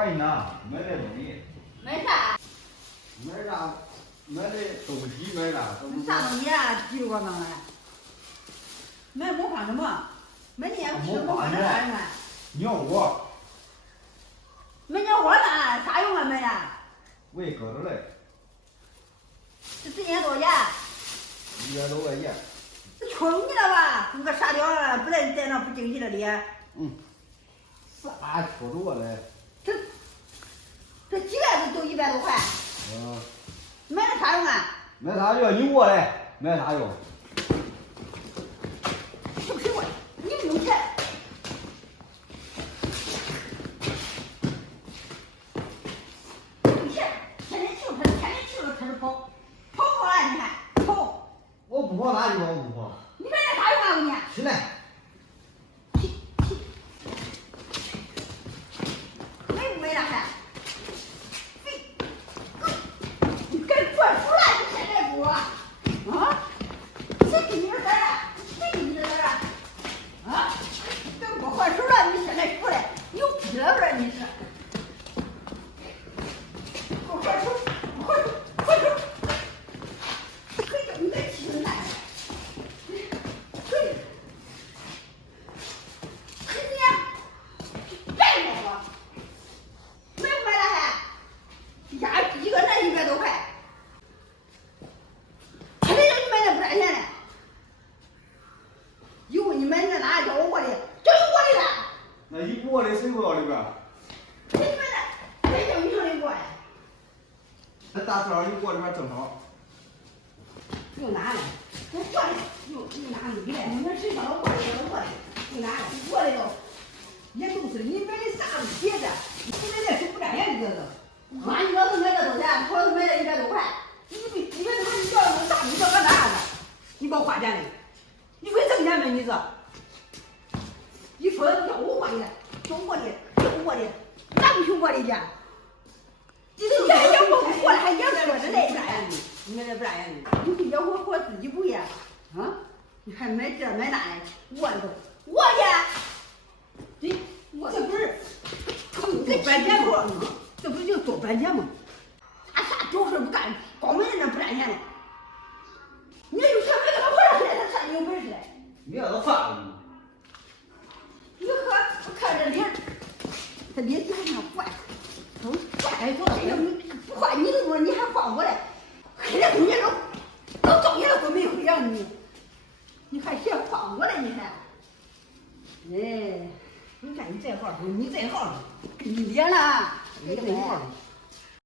万一呢？买点东西。买啥？买啥？买的东西买啥？啥东西啊？急我刚来。买没换什么？买你也吃没换点啥用啊？鸟窝。买鸟窝呢？啥用啊？买呀？喂鸽子嘞。这1年多少钱？100多块钱。穷你了吧？你个傻屌啊！本来在那不经济了的。啥说多嘞？这几个都100多块。买了啥用啊？买啥用？你我嘞？买啥用？什么我？你没有钱。没钱，天天骑着开始跑了，你看跑。我不跑哪地方我不跑。你买那啥用啊？我你。起来。没不没那啥？你该灌输了，你现在不？啊？谁给你的单啊？谁给你的单啊？啊？等我换手了，你现在出来，牛逼了不是你是？换手！可以，你再气人来。可以。你别买了，买不买了还？呀，一个人100多块，他这让你买的不占钱的。以后你买那哪叫我的，叫我的了。那你我的谁不要里边？谁买的？谁叫你上的我呀？那大车你我这边正好。又拿来，我过来，又拿你来，你们谁上了我的，又拿来，我的都，也都是你买的啥别的，你买的是不占钱的这个。妈，你老子买的多少钱？我老子买的100多块，你他妈你要那啥，你叫干啥子？你给我花钱的，你会挣钱没？你说，你说要我花的，叫我的，哪不穷我的钱？你还养我活了，还养个的来干？你买的不占钱的，你会养活自己不呀？啊？你还买这买那的，我的，这不是这搬家吗？吗？这不就多搬家吗？啥找事不干，光买那不占钱的。你要有钱买个老和尚来，他啥你有本事来？你让他发了你喝，我看这脸，这脸就像坏，都坏多了。你不坏你都说你还换我嘞？黑的公爷都招爷了都没回养你，你还嫌换我嘞？你还？哎，你看你这号，你这号，给你脸了，你这号。